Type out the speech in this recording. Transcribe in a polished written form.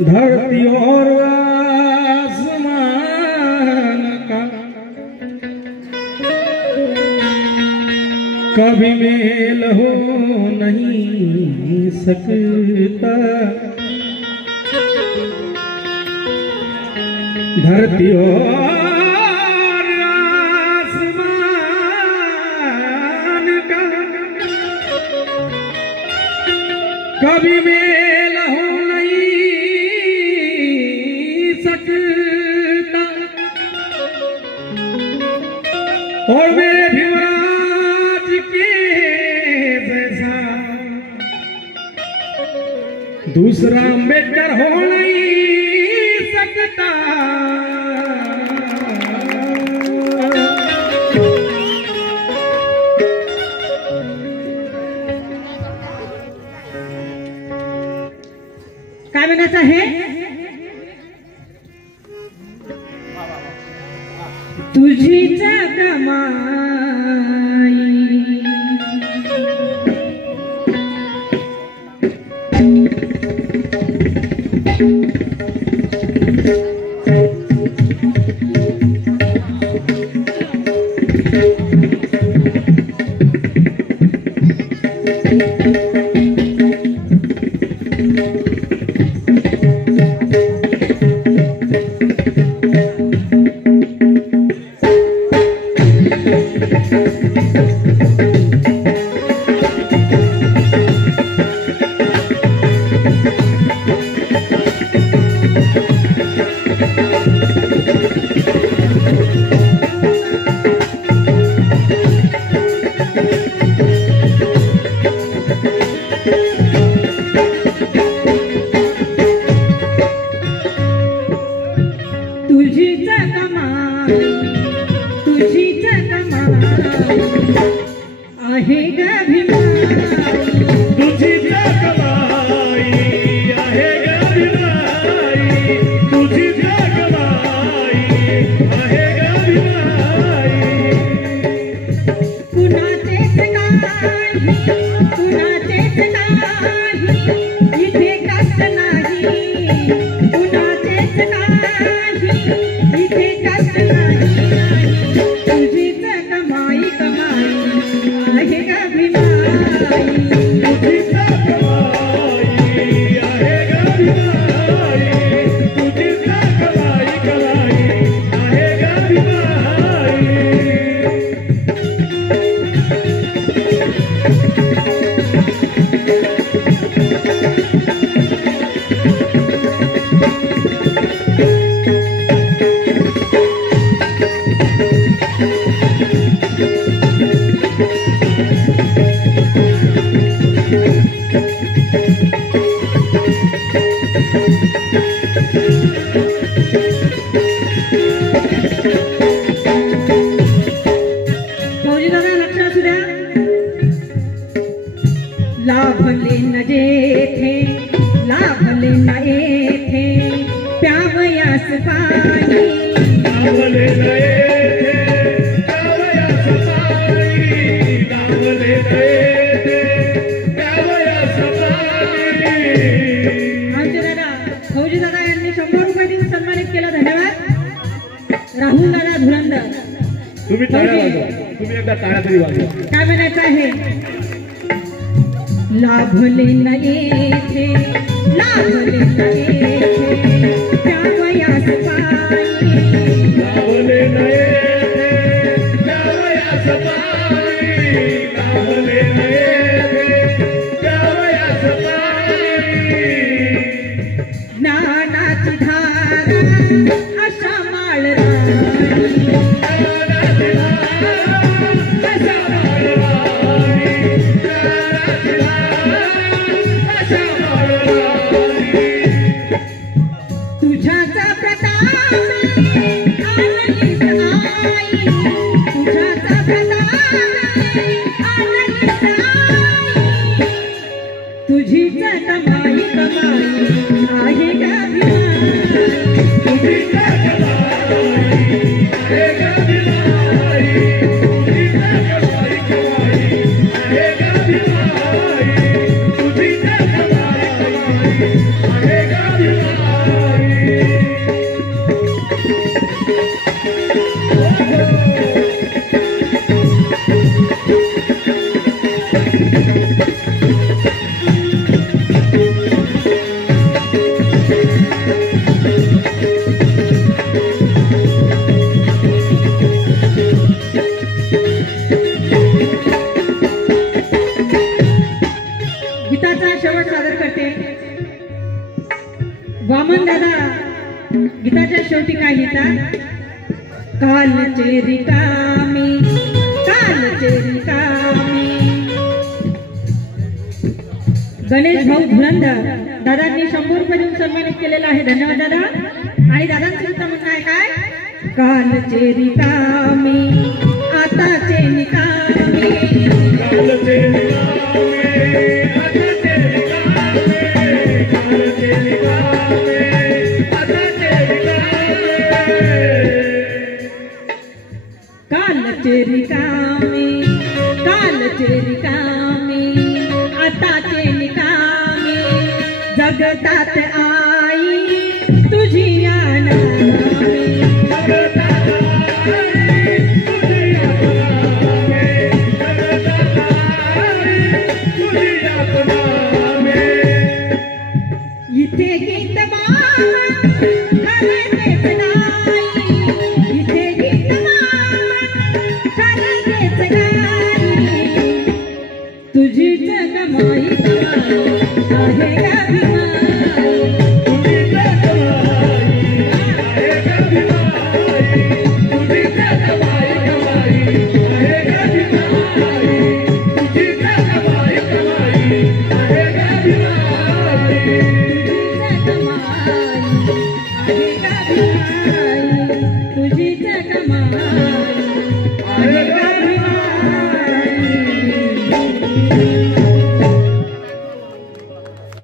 धरती और आसमान का कभी मेल हो नहीं सकता। धरती और आसमान का कभी मेल हो सकता। और मेरे भीमराज के जैसा दूसरा अम्बेडकर हो नहीं सकता। काय म्हणायचं आहे? तुझीच कमाई आहे ग भीमाई, तुझीच कमाई आहे ग भीमाई, तुझीच कमाई आहे ग भीमाई। कुणाचेच काही कुणाचेच काही इथे कष्ट नाही, कुणाचेच काही इथे कष्ट नाही। तुझीच कमाई कमाई आहे ग भीमाई, तुझीच कमाई आहे ग भीमाई, तुझीच कमाई कमाई आहे ग भीमाई। लाभले न जेथे लाभले न येथे प्यावयास पाणी, लाभले न येथे सन्मानित केलं. धन्यवाद. राहुल दादा धुरंदर. तुम्ही टाळ्या वाजवा, तुम्ही एकदा टाळ्या तरी वाजवा. काय म्हणायचं आहे? लाभले न येथे, लाभले न येथे, त्या वयास पायी. लाभले न येथे, त्या वयास पायी. लाभले न येथे, त्या वयास पायी. ज्ञानाची धारा अशा माळ राणी. ज्ञानाची धारा अशा माळराणी. ज्ञानाची धारा अशा माळराणी. तुझ्याचा प्रताप आणलीस आई. तुझ्याचा प्रताप आणलीस आई. तुझीच कमाई कमाई आहे गाभिमाई. तुझीच कमाई आहे गाभिमाई. तुझीच कमाई कमाई आहे गाभिमाई. तुझीच कमाई कमाई आहे गाभिमाई. गीताचा शेवट सादर करते. वामन दादा गीताच्या शेवटी काय लिहितात? कालचे रिकामी, कालचे रिकामी. गणेश भाऊ धुरंदर दादांनी 100 रुपये देऊन सन्मानित केलेला आहे. धन्यवाद दादा. आणि दादांचं सुद्धा म्हणणं आहे काय? कालचे रिकामी, आताचे निकामी. कालचे रिकामे, आताचे रिकामे. कालचे रिकामे, आताचे रिकामे. कालचे रिकामी.